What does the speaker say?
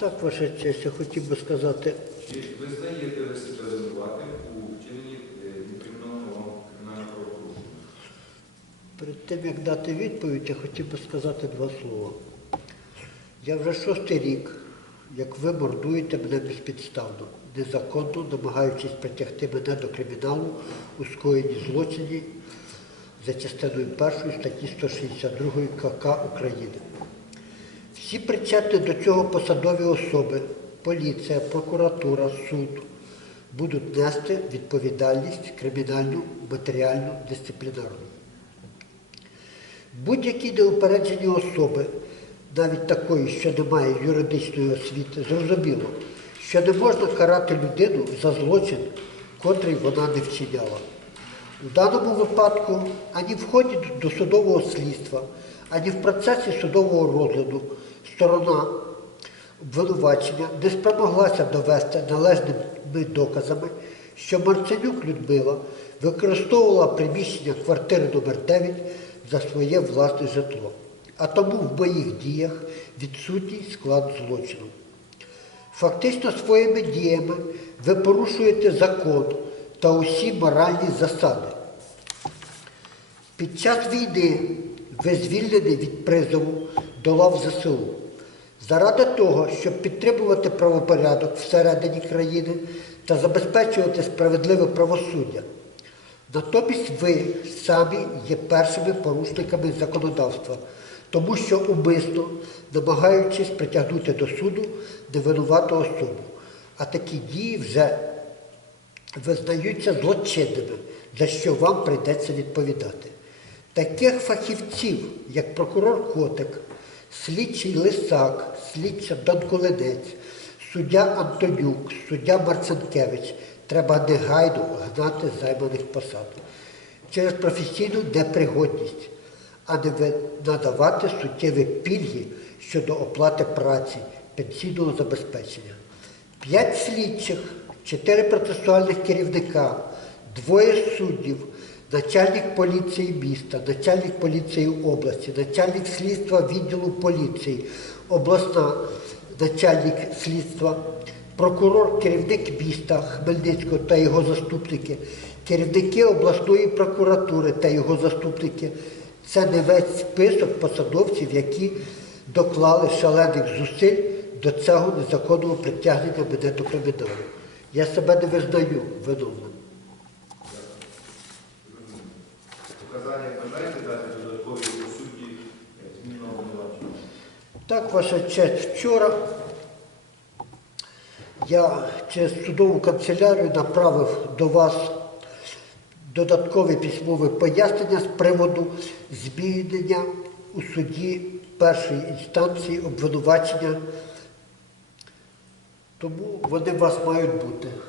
Так, ваша честь, я хотів би сказати, Чи визнаєте ви себе винуватим у вчиненні е, інкримінованого кримінального правопорушення? перед тим як дати відповідь, я хотів би сказати два слова. Я вже шостий рік, як ви мордуєте мене безпідставно, незаконно намагаючись притягти мене до криміналу у скоєнні злочині за частиною першої статті 162 КК України. Всі причетні до цього посадові особи, поліція, прокуратура, суд будуть нести відповідальність кримінальну, матеріальну, дисциплінарну. Будь-які неупереджені особи, навіть такої, що не має юридичної освіти, зрозуміло, що не можна карати людину за злочин, котрий вона не вчиняла. У даному випадку ані в ході досудового слідства, ані в процесі судового розгляду сторона обвинувачення не спромоглася довести належними доказами, що Марценюк Людмила використовувала приміщення квартири номер 9 за своє власне житло. А тому в моїх діях відсутній склад злочину. Фактично своїми діями ви порушуєте закон та усі моральні засади. Під час війни ви звільнені від призову до лав ЗСУ. Заради того, щоб підтримувати правопорядок всередині країни та забезпечувати справедливе правосуддя. Натомість ви самі є першими порушниками законодавства, тому що умисно, намагаючись притягнути до суду невинувату особу. А такі дії вже визнаються злочинними, за що вам прийдеться відповідати. Таких фахівців, як прокурор Котик, слідчий Лисак, слідча Донколинець, суддя Антонюк, суддя Марцинкевич, треба негайно гнати з займаних посад через професійну непригодність, а не надавати суттєві пільги щодо оплати праці, пенсійного забезпечення. П'ять слідчих, чотири процесуальних керівника, двоє суддів, начальник поліції міста, начальник поліції області, начальник слідства відділу поліції, обласна начальник слідства, прокурор, керівник міста Хмельницького та його заступники, керівники обласної прокуратури та його заступники. Це не весь список посадовців, які доклали шалених зусиль до цього незаконного притягнення мене до криміналу. Я себе не визнаю виновним. Показання бажаєте дати додаткові у суді е, змінного обвинувачення? Так, ваша честь, вчора я через судову канцелярію направив до вас додаткове письмове пояснення з приводу змінення у суді першої інстанції обвинувачення. Тому вони у вас мають бути.